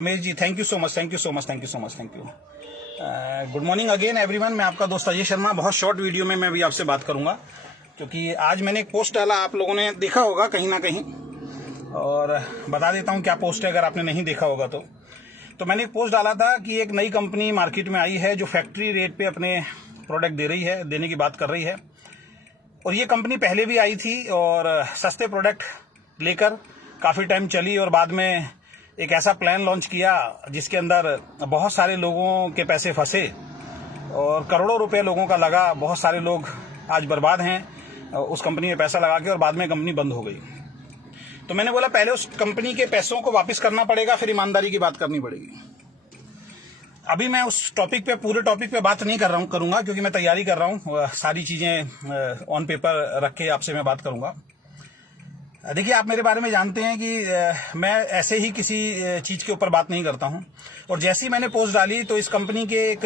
Ramesh ji, thank you so much, thank you so much, thank you so much, thank you. Good morning again everyone. मैं आपका दोस्त अजय शर्मा। बहुत short video में मैं भी आपसे बात करूंगा, क्योंकि आज मैंने एक पोस्ट डाला, आप लोगों ने देखा होगा कहीं ना कहीं, और बता देता हूं क्या पोस्ट है अगर आपने नहीं देखा होगा तो मैंने एक पोस्ट डाला था कि एक नई कंपनी मार्केट में आई है जो फैक्ट्री रेट पे अपने प्रोडक्ट दे रही है, देने की बात कर रही है। और ये कंपनी पहले भी आई थी और सस्ते प्रोडक्ट लेकर काफ़ी टाइम चली, और बाद में एक ऐसा प्लान लॉन्च किया जिसके अंदर बहुत सारे लोगों के पैसे फंसे और करोड़ों रुपए लोगों का लगा। बहुत सारे लोग आज बर्बाद हैं उस कंपनी में पैसा लगा के, और बाद में कंपनी बंद हो गई। तो मैंने बोला पहले उस कंपनी के पैसों को वापस करना पड़ेगा, फिर ईमानदारी की बात करनी पड़ेगी। अभी मैं उस टॉपिक पे, पूरे टॉपिक पे बात नहीं करूंगा, क्योंकि मैं तैयारी कर रहा हूँ। सारी चीज़ें ऑन पेपर रख के आपसे मैं बात करूंगा। देखिए, आप मेरे बारे में जानते हैं कि मैं ऐसे ही किसी चीज़ के ऊपर बात नहीं करता हूं। और जैसे ही मैंने पोस्ट डाली तो इस कंपनी के एक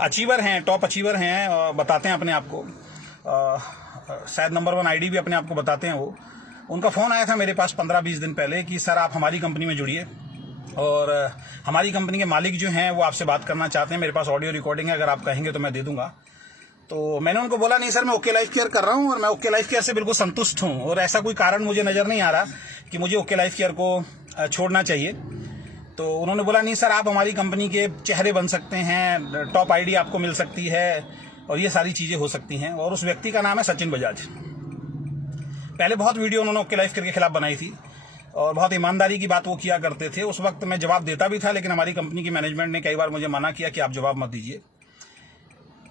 अचीवर हैं, टॉप अचीवर हैं, बताते हैं अपने आप को, शायद नंबर 1 आईडी भी अपने आप को बताते हैं वो। उनका फ़ोन आया था मेरे पास 15-20 दिन पहले कि सर आप हमारी कंपनी में जुड़िए, और हमारी कंपनी के मालिक जो हैं वो आपसे बात करना चाहते हैं। मेरे पास ऑडियो रिकॉर्डिंग है, अगर आप कहेंगे तो मैं दे दूंगा। तो मैंने उनको बोला नहीं सर, मैं ओके लाइफ केयर कर रहा हूं और मैं ओके लाइफ केयर से बिल्कुल संतुष्ट हूं, और ऐसा कोई कारण मुझे नज़र नहीं आ रहा कि मुझे ओके लाइफ केयर को छोड़ना चाहिए। तो उन्होंने बोला नहीं सर, आप हमारी कंपनी के चेहरे बन सकते हैं, टॉप आईडी आपको मिल सकती है, और ये सारी चीज़ें हो सकती हैं। और उस व्यक्ति का नाम है सचिन बजाज। पहले बहुत वीडियो उन्होंने ओके लाइफ केयर के खिलाफ बनाई थी और बहुत ईमानदारी की बात वो किया करते थे। उस वक्त मैं जवाब देता भी था, लेकिन हमारी कंपनी की मैनेजमेंट ने कई बार मुझे मना किया कि आप जवाब मत दीजिए।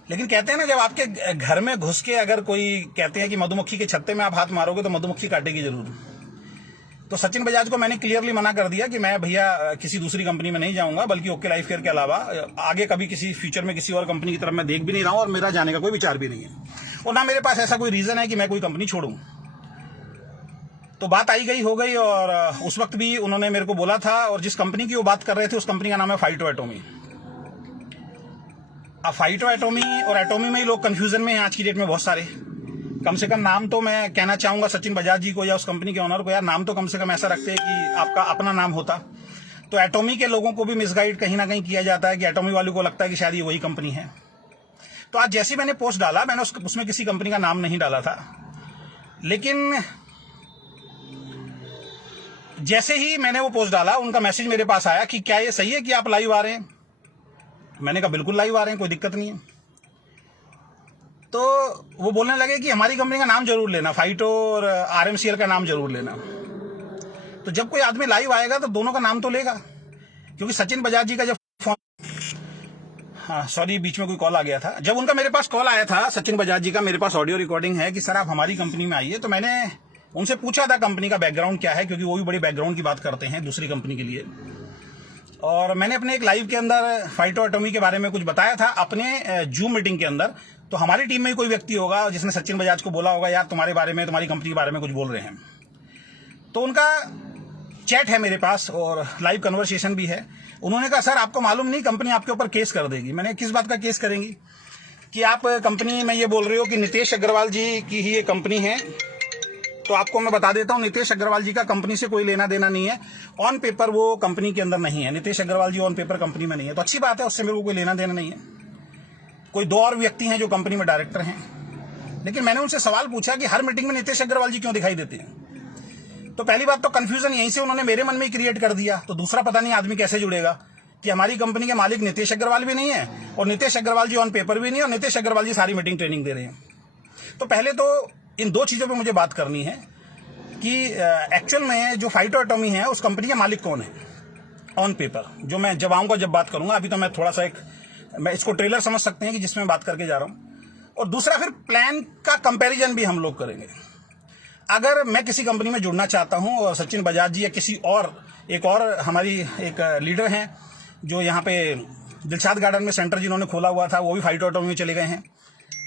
लेकिन कहते हैं ना, जब आपके घर में घुस के अगर कोई, कहते हैं कि मधुमक्खी के छत्ते में आप हाथ मारोगे तो मधुमक्खी काटेगी जरूर। तो सचिन बजाज को मैंने क्लियरली मना कर दिया कि मैं भैया किसी दूसरी कंपनी में नहीं जाऊंगा, बल्कि ओके लाइफ केयर के अलावा आगे कभी किसी फ्यूचर में किसी और कंपनी की तरफ मैं देख भी नहीं रहा हूं, और मेरा जाने का कोई विचार भी नहीं है, और ना मेरे पास ऐसा कोई रीजन है कि मैं कोई कंपनी छोड़ूं। तो बात आई गई हो गई, और उस वक्त भी उन्होंने मेरे को बोला था, और जिस कंपनी की वो बात कर रहे थे उस कंपनी का नाम है फाइटो एटॉमी। अब फाइटो एटॉमी और एटॉमी में ही लोग कंफ्यूजन में हैं आज की डेट में बहुत सारे। कम से कम नाम तो मैं कहना चाहूंगा सचिन बजाज जी को या उस कंपनी के ऑनर को, यार नाम तो कम से कम ऐसा रखते हैं कि आपका अपना नाम होता। तो एटॉमी के लोगों को भी मिसगाइड कहीं ना कहीं किया जाता है कि एटॉमी वालों को लगता है कि शायद ये वही कंपनी है। तो आज जैसे मैंने पोस्ट डाला, मैंने उसमें किसी कंपनी का नाम नहीं डाला था, लेकिन जैसे ही मैंने वो पोस्ट डाला उनका मैसेज मेरे पास आया कि क्या ये सही है कि आप लाइव आ रहे हैं। मैंने कहा बिल्कुल लाइव आ रहे हैं, कोई दिक्कत नहीं है। तो वो बोलने लगे कि हमारी कंपनी का नाम जरूर लेना, फाइटो और आरएमसीएल का नाम जरूर लेना। तो जब कोई आदमी लाइव आएगा तो दोनों का नाम तो लेगा, क्योंकि सचिन बजाज जी का जब फोन, हाँ सॉरी, बीच में कोई कॉल आ गया था। जब उनका मेरे पास कॉल आया था सचिन बजाज जी का, मेरे पास ऑडियो रिकॉर्डिंग है कि सर आप हमारी कंपनी में आइए, तो मैंने उनसे पूछा था कंपनी का बैकग्राउंड क्या है, क्योंकि वो भी बड़ी बैकग्राउंड की बात करते हैं दूसरी कंपनी के लिए। और मैंने अपने एक लाइव के अंदर फाइटो एटॉमी के बारे में कुछ बताया था अपने जूम मीटिंग के अंदर। तो हमारी टीम में कोई व्यक्ति होगा जिसने सचिन बजाज को बोला होगा यार तुम्हारे बारे में, तुम्हारी कंपनी के बारे में कुछ बोल रहे हैं। तो उनका चैट है मेरे पास और लाइव कन्वर्सेशन भी है। उन्होंने कहा सर आपको मालूम नहीं, कंपनी आपके ऊपर केस कर देगी। मैंने किस बात का केस करेंगी? कि आप कंपनी में ये बोल रहे हो कि नितेश अग्रवाल जी की ही ये कंपनी है। तो आपको मैं बता देता हूं, नितेश अग्रवाल जी का कंपनी से कोई लेना देना नहीं है। ऑन पेपर वो कंपनी के अंदर नहीं है, नितेश अग्रवाल जी ऑन पेपर कंपनी में नहीं है। तो अच्छी बात है, उससे मेरे को कोई लेना देना नहीं है। कोई 2 और व्यक्ति हैं जो कंपनी में डायरेक्टर हैं। लेकिन मैंने उनसे सवाल पूछा कि हर मीटिंग में नितेश अग्रवाल जी क्यों दिखाई देते हैं। तो पहली बात तो कंफ्यूजन यहीं से उन्होंने मेरे मन में ही क्रिएट कर दिया। तो दूसरा पता नहीं आदमी कैसे जुड़ेगा कि हमारी कंपनी के मालिक नितेश अग्रवाल भी नहीं है, और नितेश अग्रवाल जी ऑन पेपर भी नहीं है, और नितेश अग्रवाल जी सारी मीटिंग ट्रेनिंग दे रहे हैं। तो पहले तो इन 2 चीजों पर मुझे बात करनी है कि एक्चुअल में जो फाइटो एटॉमी है उस कंपनी का मालिक कौन है ऑन पेपर, जो मैं जब आऊंगा जब बात करूंगा। अभी तो मैं थोड़ा सा मैं इसको ट्रेलर समझ सकते हैं कि जिसमें बात करके जा रहा हूं। और दूसरा फिर प्लान का कंपैरिजन भी हम लोग करेंगे। अगर मैं किसी कंपनी में जुड़ना चाहता हूं और सचिन बजाज जी या किसी और, एक और हमारी एक लीडर हैं जो यहाँ पे दिलशाद गार्डन में सेंटर जिन्होंने खोला हुआ था, वो भी फाइटो एटॉमी में चले गए हैं।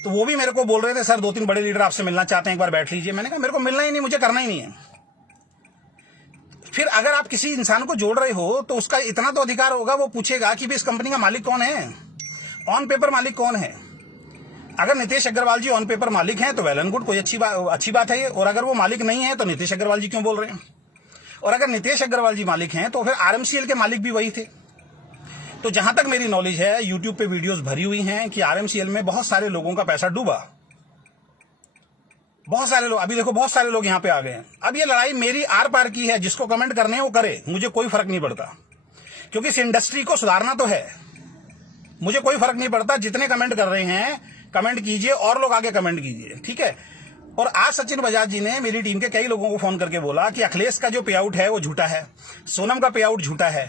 तो वो भी मेरे को बोल रहे थे सर 2-3 बड़े लीडर आपसे मिलना चाहते हैं, एक बार बैठ लीजिए। मैंने कहा मेरे को मिलना ही नहीं, मुझे करना ही नहीं है। फिर अगर आप किसी इंसान को जोड़ रहे हो तो उसका इतना तो अधिकार होगा, वो पूछेगा कि भी इस कंपनी का मालिक कौन है, ऑन पेपर मालिक कौन है। अगर नितेश अग्रवाल जी ऑन पेपर मालिक हैं तो वेल एंड गुड, कोई अच्छी बात है ये। और अगर वो मालिक नहीं है तो नितेश अग्रवाल जी क्यों बोल रहे हैं। और अगर नितेश अग्रवाल जी मालिक हैं तो फिर आरएमसीएल के मालिक भी वही थे। तो जहां तक मेरी नॉलेज है, यूट्यूब पे वीडियोस भरी हुई हैं कि आरएमसीएल में बहुत सारे लोगों का पैसा डूबा, बहुत सारे लोग, अभी देखो बहुत सारे लोग यहां पे आ गए हैं। अब ये लड़ाई मेरी आर पार की है, जिसको कमेंट करने हैं वो करे, मुझे कोई फर्क नहीं पड़ता, क्योंकि इस इंडस्ट्री को सुधारना तो है, मुझे कोई फर्क नहीं पड़ता। जितने कमेंट कर रहे हैं कमेंट कीजिए और लोग आगे कमेंट कीजिए, ठीक है। और आज सचिन बजाज जी ने मेरी टीम के कई लोगों को फोन करके बोला कि अखिलेश का जो पे आउट है वो झूठा है, सोनम का पे आउट झूठा है।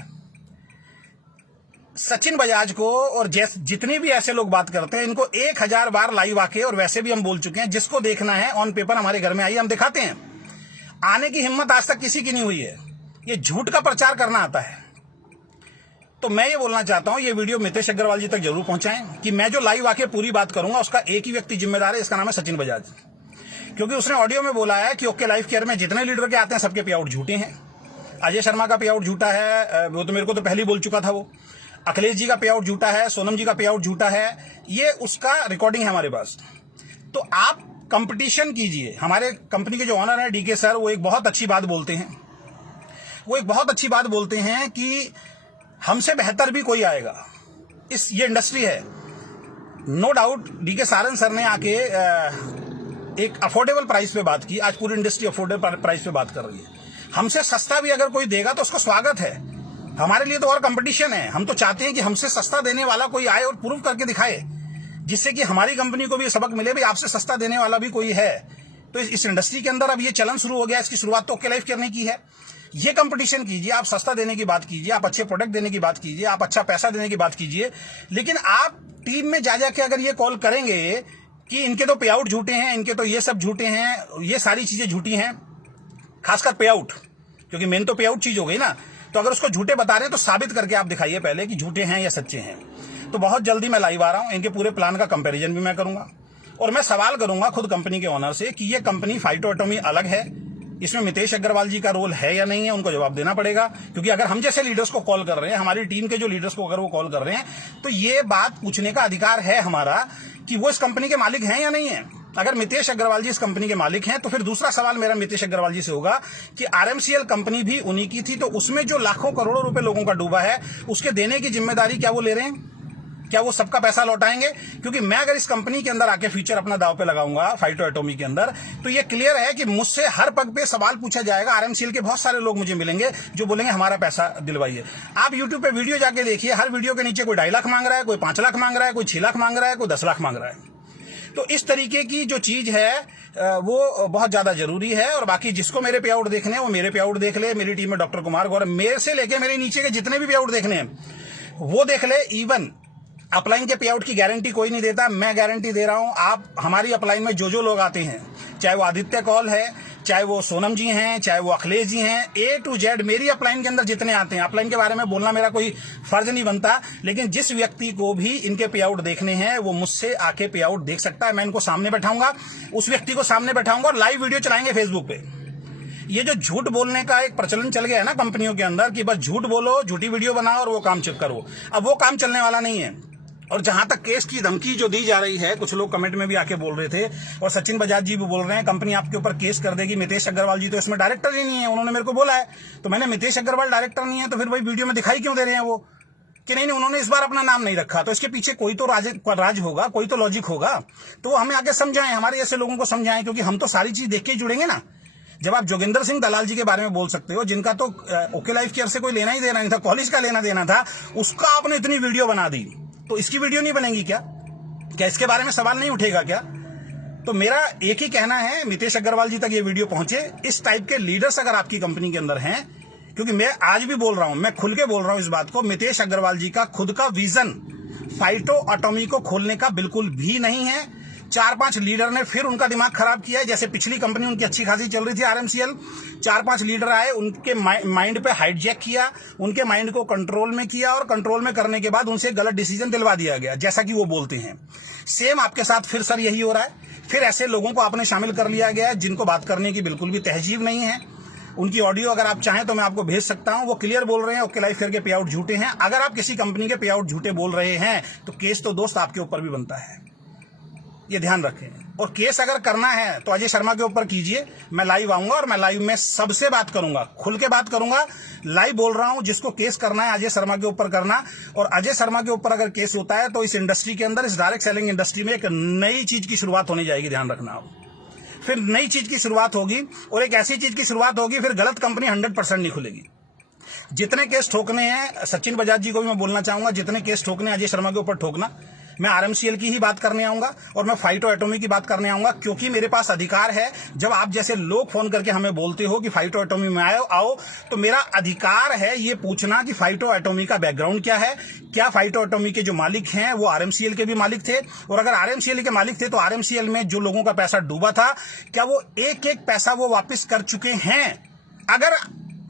सचिन बजाज को और जितने भी ऐसे लोग बात करते हैं, इनको 1000 बार लाइव आके, और वैसे भी हम बोल चुके हैं, जिसको देखना है ऑन पेपर हमारे घर में आइए, हम दिखाते हैं। आने की हिम्मत आज तक किसी की नहीं हुई है, ये झूठ का प्रचार करना आता है। तो मैं ये बोलना चाहता हूं, ये वीडियो नितेश अग्रवाल जी तक जरूर पहुंचाएं कि मैं जो लाइव आके पूरी बात करूंगा उसका एक ही व्यक्ति जिम्मेदार है, इसका नाम है सचिन बजाज। क्योंकि उसने ऑडियो में बोला है कि ओके लाइफ केयर में जितने लीडर के आते हैं सबके पे आउट झूठे हैं। अजय शर्मा का पे आउट झूठा है, वो तो मेरे को तो पहले ही बोल चुका था वो। अखिलेश जी का पे आउट झूठा है, सोनम जी का पे आउट झूठा है, ये उसका रिकॉर्डिंग है हमारे पास। तो आप कंपटीशन कीजिए। हमारे कंपनी के जो ऑनर है डीके सर, वो एक बहुत अच्छी बात बोलते हैं, वो एक बहुत अच्छी बात बोलते हैं कि हमसे बेहतर भी कोई आएगा, ये इंडस्ट्री है। No doubt DK Saran sir ने आके एक अफोर्डेबल प्राइस पे बात की। आज पूरी इंडस्ट्री अफोर्डेबल प्राइस पे बात कर रही है। हमसे सस्ता भी अगर कोई देगा तो उसका स्वागत है, हमारे लिए तो और कंपटीशन है। हम तो चाहते हैं कि हमसे सस्ता देने वाला कोई आए और प्रूव करके दिखाए, जिससे कि हमारी कंपनी को भी सबक मिले, भाई आपसे सस्ता देने वाला भी कोई है। तो इस इंडस्ट्री के अंदर अब ये चलन शुरू हो गया, इसकी शुरुआत तो ओके लाइफ करने की है। ये कंपटीशन कीजिए, आप सस्ता देने की बात कीजिए, आप अच्छे प्रोडक्ट देने की बात कीजिए, आप अच्छा पैसा देने की बात कीजिए। लेकिन आप टीम में जा जाके अगर ये कॉल करेंगे कि इनके तो पे आउट झूठे हैं, इनके तो ये सब झूठे हैं, ये सारी चीजें झूठी हैं, खासकर पे आउट, क्योंकि मेन तो पे आउट चीज हो गई ना। तो अगर उसको झूठे बता रहे हैं तो साबित करके आप दिखाइए पहले कि झूठे हैं या सच्चे हैं। तो बहुत जल्दी मैं लाइव आ रहा हूं, इनके पूरे प्लान का कंपैरिजन भी मैं करूंगा, और मैं सवाल करूंगा खुद कंपनी के ओनर से कि ये कंपनी फाइटो एटॉमी अलग है, इसमें नितेश अग्रवाल जी का रोल है या नहीं है, उनको जवाब देना पड़ेगा। क्योंकि अगर हम जैसे लीडर्स को कॉल कर रहे हैं, हमारी टीम के जो लीडर्स को अगर वो कॉल कर रहे हैं, तो ये बात पूछने का अधिकार है हमारा कि वो इस कंपनी के मालिक हैं या नहीं है। अगर नितेश अग्रवाल जी इस कंपनी के मालिक हैं तो फिर दूसरा सवाल मेरा नितेश अग्रवाल जी से होगा कि आरएमसीएल कंपनी भी उन्हीं की थी, तो उसमें जो लाखों करोड़ों रुपए लोगों का डूबा है उसके देने की जिम्मेदारी क्या वो ले रहे हैं? क्या वो सबका पैसा लौटाएंगे? क्योंकि मैं अगर इस कंपनी के अंदर आके फ्यूचर अपना दाव पे लगाऊंगा फाइटो एटॉमी के अंदर, तो ये क्लियर है कि मुझसे हर पग पे सवाल पूछा जाएगा। आरएमसीएल के बहुत सारे लोग मुझे मिलेंगे जो बोलेंगे हमारा पैसा दिलवाइए। आप यूट्यूब पे वीडियो जाके देखिए, हर वीडियो के नीचे कोई 2.5 लाख मांग रहा है, कोई 5 लाख मांग रहा है, कोई 6 लाख मांग रहा है, कोई 10 लाख मांग रहा है। तो इस तरीके की जो चीज है वो बहुत ज्यादा जरूरी है। और बाकी जिसको मेरे पे आउट देखने हैं वो मेरे पे आउट देख ले। मेरी टीम में डॉक्टर कुमार गौरव, मेरे से लेके मेरे नीचे के जितने भी पे आउट देखने हैं वो देख ले। इवन अपलाइन के पे आउट की गारंटी कोई नहीं देता, मैं गारंटी दे रहा हूं। आप हमारी अपलाइन में जो लोग आते हैं, चाहे वो आदित्य कौल है, चाहे वो सोनम जी हैं, चाहे वो अखिलेश जी हैं, A to Z मेरी अपलाइन के अंदर जितने आते हैं, अपलाइन के बारे में बोलना मेरा कोई फर्ज नहीं बनता, लेकिन जिस व्यक्ति को भी इनके पे आउट देखने हैं वो मुझसे आके पे आउट देख सकता है। मैं इनको सामने बैठाऊंगा, उस व्यक्ति को सामने बैठाऊंगा और लाइव वीडियो चलाएंगे फेसबुक पे। ये जो झूठ बोलने का एक प्रचलन चल गया है ना कंपनियों के अंदर कि बस झूठ बोलो, झूठी वीडियो बनाओ और वो काम चेक करो, अब वो काम चलने वाला नहीं है। और जहां तक केस की धमकी जो दी जा रही है, कुछ लोग कमेंट में भी आके बोल रहे थे और सचिन बजाज जी भी बोल रहे हैं कंपनी आपके ऊपर केस कर देगी। नितेश अग्रवाल जी तो इसमें डायरेक्टर ही नहीं है, उन्होंने मेरे को बोला है। तो मैंने नितेश अग्रवाल डायरेक्टर नहीं है तो फिर वही वीडियो में दिखाई क्यों दे रहे हैं वो कि नहीं उन्होंने इस बार अपना नाम नहीं रखा, तो इसके पीछे कोई तो राज होगा, कोई तो लॉजिक होगा। तो वो हमें आगे समझाएं, हमारे ऐसे लोगों को समझाएं, क्योंकि हम तो सारी चीज देख के ही जुड़ेंगे ना। जब आप जोगिंदर सिंह दलाल जी के बारे में बोल सकते हो, जिनका तो ओके लाइफ केयर से कोई लेना ही देना नहीं था, कॉलेज का लेना देना था, उसका आपने इतनी वीडियो बना दी, तो इसकी वीडियो नहीं बनेगी क्या? क्या इसके बारे में सवाल नहीं उठेगा क्या? तो मेरा एक ही कहना है, नितेश अग्रवाल जी तक ये वीडियो पहुंचे। इस टाइप के लीडर्स अगर आपकी कंपनी के अंदर हैं, क्योंकि मैं आज भी बोल रहा हूं, मैं खुल के बोल रहा हूं इस बात को, नितेश अग्रवाल जी का खुद का विजन फाइटो एटॉमी को खोलने का बिल्कुल भी नहीं है। 4-5 लीडर ने फिर उनका दिमाग खराब किया है। जैसे पिछली कंपनी उनकी अच्छी खासी चल रही थी आरएमसीएल, 4-5 लीडर आए, उनके माइंड पे हाइजैक किया, उनके माइंड को कंट्रोल में किया और कंट्रोल में करने के बाद उनसे गलत डिसीजन दिलवा दिया गया, जैसा कि वो बोलते हैं। सेम आपके साथ फिर सर यही हो रहा है। फिर ऐसे लोगों को आपने शामिल कर लिया गया है जिनको बात करने की बिल्कुल भी तहजीब नहीं है। उनकी ऑडियो अगर आप चाहें तो मैं आपको भेज सकता हूं। वो क्लियर बोल रहे हैं ओके लाइफ केयर के पे आउट झूठे हैं। अगर आप किसी कंपनी के पे आउट झूठे बोल रहे हैं तो केस तो दोस्त आपके ऊपर भी बनता है। ये ध्यान रखें। और केस अगर करना है तो अजय शर्मा के ऊपर कीजिए, मैं लाइव आऊंगा और मैं लाइव में सबसे बात करूंगा, खुल के बात करूंगा। लाइव बोल रहा हूं, जिसको केस करना है अजय शर्मा के ऊपर करना। और अजय शर्मा के ऊपर अगर केस होता है तो इस इंडस्ट्री के अंदर, इस डायरेक्ट सेलिंग इंडस्ट्री में एक नई चीज की शुरुआत होने जाएगी, ध्यान रखना आप। फिर नई चीज की शुरुआत होगी और एक ऐसी चीज की शुरुआत होगी, फिर गलत कंपनी 100% नहीं खुलेगी। जितने केस ठोकने हैं, सचिन बजाज जी को भी मैं बोलना चाहूंगा, जितने केस ठोकने अजय शर्मा के ऊपर ठोकना। मैं आरएमसीएल की ही बात करने आऊंगा और मैं फाइटो एटॉमी की बात करने आऊंगा, क्योंकि मेरे पास अधिकार है। जब आप जैसे लोग फोन करके हमें बोलते हो कि फाइटो एटॉमी में आओ, तो मेरा अधिकार है ये पूछना कि फाइटो एटॉमी का बैकग्राउंड क्या है। क्या फाइटो एटॉमी के जो मालिक हैं वो आरएमसीएल के भी मालिक थे? और अगर आरएमसीएल के मालिक थे तो आरएमसीएल में जो लोगों का पैसा डूबा था, क्या वो एक एक पैसा वो वापिस कर चुके हैं? अगर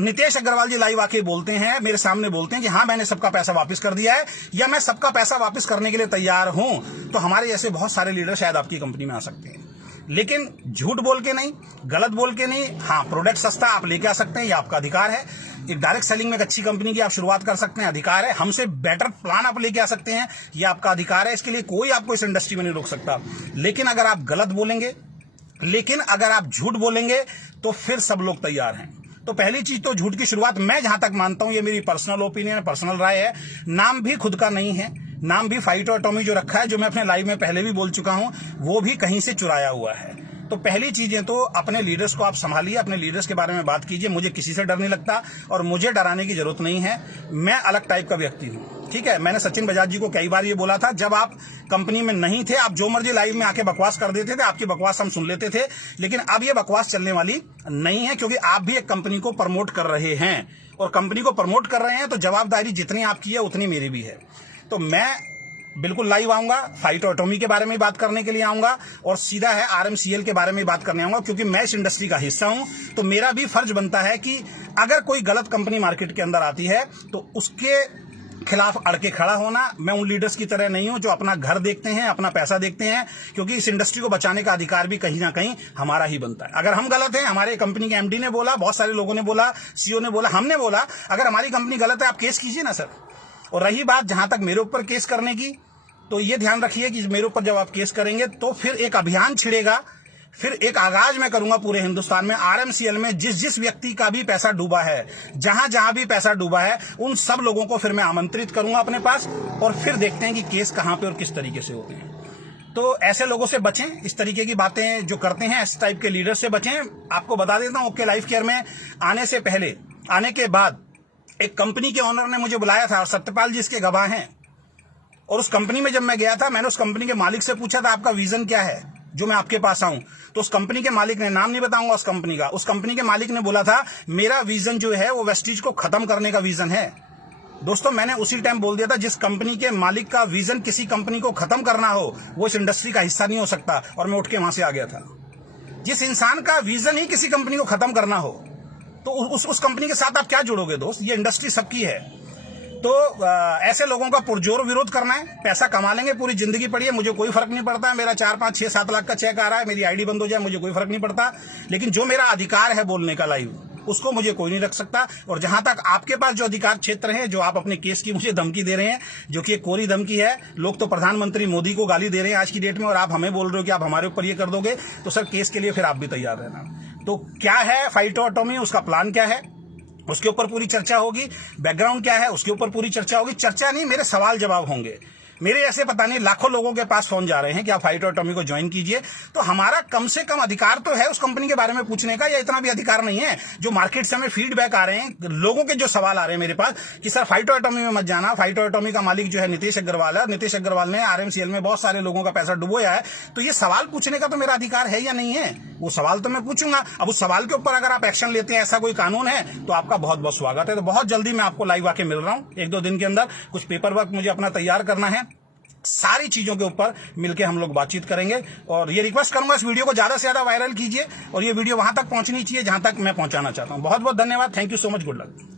नितेश अग्रवाल जी लाइव आके बोलते हैं, मेरे सामने बोलते हैं कि हाँ मैंने सबका पैसा वापस कर दिया है या मैं सबका पैसा वापस करने के लिए तैयार हूं, तो हमारे जैसे बहुत सारे लीडर शायद आपकी कंपनी में आ सकते हैं। लेकिन झूठ बोल के नहीं, गलत बोल के नहीं। हाँ, प्रोडक्ट सस्ता आप लेके आ सकते हैं, ये आपका अधिकार है। एक डायरेक्ट सेलिंग में एक अच्छी कंपनी की आप शुरुआत कर सकते हैं, अधिकार है। हमसे बेटर प्लान आप लेके आ सकते हैं, ये आपका अधिकार है। इसके लिए कोई आपको इस इंडस्ट्री में नहीं रोक सकता। लेकिन अगर आप गलत बोलेंगे, लेकिन अगर आप झूठ बोलेंगे, तो फिर सब लोग तैयार हैं। तो पहली चीज तो झूठ की शुरुआत, मैं जहां तक मानता हूं, ये मेरी पर्सनल ओपिनियन है, पर्सनल राय है। नाम भी खुद का नहीं है, नाम भी फाइटो एटॉमी जो रखा है, जो मैं अपने लाइव में पहले भी बोल चुका हूं, वो भी कहीं से चुराया हुआ है। तो पहली चीजें तो अपने लीडर्स को आप संभालिए, अपने लीडर्स के बारे में बात कीजिए। मुझे किसी से डर नहीं लगता और मुझे डराने की जरूरत नहीं है। मैं अलग टाइप का व्यक्ति हूं, ठीक है। मैंने सचिन बजाज जी को कई बार ये बोला था, जब आप कंपनी में नहीं थे, आप जो मर्जी लाइव में आके बकवास कर देते थे, आपकी बकवास हम सुन लेते थे। लेकिन अब ये बकवास चलने वाली नहीं है, क्योंकि आप भी एक कंपनी को प्रमोट कर रहे हैं। और कंपनी को प्रमोट कर रहे हैं तो जवाबदारी जितनी आपकी है उतनी मेरी भी है। तो मैं बिल्कुल लाइव आऊंगा, फाइटो एटॉमी के बारे में बात करने के लिए आऊंगा और सीधा है आरएमसीएल के बारे में बात करने आऊंगा, क्योंकि मैं इस इंडस्ट्री का हिस्सा हूं। तो मेरा भी फर्ज बनता है कि अगर कोई गलत कंपनी मार्केट के अंदर आती है तो उसके खिलाफ अड़के खड़ा होना। मैं उन लीडर्स की तरह नहीं हूं जो अपना घर देखते हैं, अपना पैसा देखते हैं, क्योंकि इस इंडस्ट्री को बचाने का अधिकार भी कहीं ना कहीं हमारा ही बनता है। अगर हम गलत हैं, हमारे कंपनी के एमडी ने बोला, बहुत सारे लोगों ने बोला, सीईओ ने बोला, हमने बोला, अगर हमारी कंपनी गलत है आप केस कीजिए ना सर। और रही बात जहां तक मेरे ऊपर केस करने की, तो ये ध्यान रखिए कि मेरे ऊपर जब आप केस करेंगे तो फिर एक अभियान छिड़ेगा, फिर एक आगाज मैं करूंगा पूरे हिंदुस्तान में। आरएमसीएल में जिस जिस व्यक्ति का भी पैसा डूबा है, जहां जहां भी पैसा डूबा है, उन सब लोगों को फिर मैं आमंत्रित करूंगा अपने पास, और फिर देखते हैं कि केस कहां पे और किस तरीके से होते हैं। तो ऐसे लोगों से बचें, इस तरीके की बातें जो करते हैं, इस टाइप के लीडर से बचें। आपको बता देता हूं, ओके लाइफ केयर में आने से पहले, आने के बाद एक कंपनी के ओनर ने मुझे बुलाया था, और सत्यपाल जी इसके गवाह हैं। और उस कंपनी में जब मैं गया था, मैंने उस कंपनी के मालिक से पूछा था, आपका विजन क्या है जो मैं आपके पास आऊं? तो उस कंपनी के मालिक ने, नाम नहीं बताऊंगा उस कंपनी का, उस कंपनी के मालिक ने बोला था, मेरा विजन जो है वो वेस्टीज को खत्म करने का विजन है। दोस्तों, मैंने उसी टाइम बोल दिया था, जिस कंपनी के मालिक का विजन किसी कंपनी को खत्म करना हो, वो इस इंडस्ट्री का हिस्सा नहीं हो सकता। और मैं उठ के वहां से आ गया था। जिस इंसान का विजन ही किसी कंपनी को खत्म करना हो, तो उस कंपनी के साथ आप क्या जुड़ोगे दोस्त? ये इंडस्ट्री सबकी है। तो ऐसे लोगों का पुरजोर विरोध करना है। पैसा कमा लेंगे, पूरी जिंदगी पड़ी है, मुझे कोई फर्क नहीं पड़ता। मेरा 4, 5, 6, 7 लाख का चेक आ रहा है, मेरी आईडी बंद हो जाए, मुझे कोई फर्क नहीं पड़ता। लेकिन जो मेरा अधिकार है बोलने का लाइव, उसको मुझे कोई नहीं रख सकता। और जहां तक आपके पास जो अधिकार क्षेत्र है, जो आप अपने केस की मुझे धमकी दे रहे हैं, जो कि एक कोरी धमकी है, लोग तो प्रधानमंत्री मोदी को गाली दे रहे हैं आज की डेट में, और आप हमें बोल रहे हो कि आप हमारे ऊपर ये कर दोगे, तो सर केस के लिए फिर आप भी तैयार रहना। तो क्या है फाइटो एटॉमी, उसका प्लान क्या है, उसके ऊपर पूरी चर्चा होगी। बैकग्राउंड क्या है, उसके ऊपर पूरी चर्चा होगी। चर्चा नहीं, मेरे सवाल जवाब होंगे। मेरे ऐसे पता नहीं लाखों लोगों के पास फोन जा रहे हैं कि आप फाइटो एटॉमी को ज्वाइन कीजिए। तो हमारा कम से कम अधिकार तो है उस कंपनी के बारे में पूछने का, या इतना भी अधिकार नहीं है? जो मार्केट से हमें फीडबैक आ रहे हैं, लोगों के जो सवाल आ रहे हैं मेरे पास कि सर फाइटो एटॉमी में मत जाना, फाइटो एटॉमी का मालिक जो है नितेश अग्रवाल है, नितेश अग्रवाल ने आरएमसीएल में बहुत सारे लोगों का पैसा डुबोया है। तो ये सवाल पूछने का तो मेरा अधिकार है या नहीं है? वो सवाल तो मैं पूछूंगा। अब उस सवाल के ऊपर अगर आप एक्शन लेते हैं, ऐसा कोई कानून है, तो आपका बहुत बहुत स्वागत है। तो बहुत जल्दी मैं आपको लाइव आके मिल रहा हूं, 1-2 दिन के अंदर। कुछ पेपर वर्क मुझे अपना तैयार करना है, सारी चीजों के ऊपर मिलके हम लोग बातचीत करेंगे। और ये रिक्वेस्ट करूंगा, इस वीडियो को ज्यादा से ज्यादा वायरल कीजिए, और ये वीडियो वहां तक पहुंचनी चाहिए जहां तक मैं पहुंचाना चाहता हूं। बहुत बहुत धन्यवाद, thank you so much, good luck.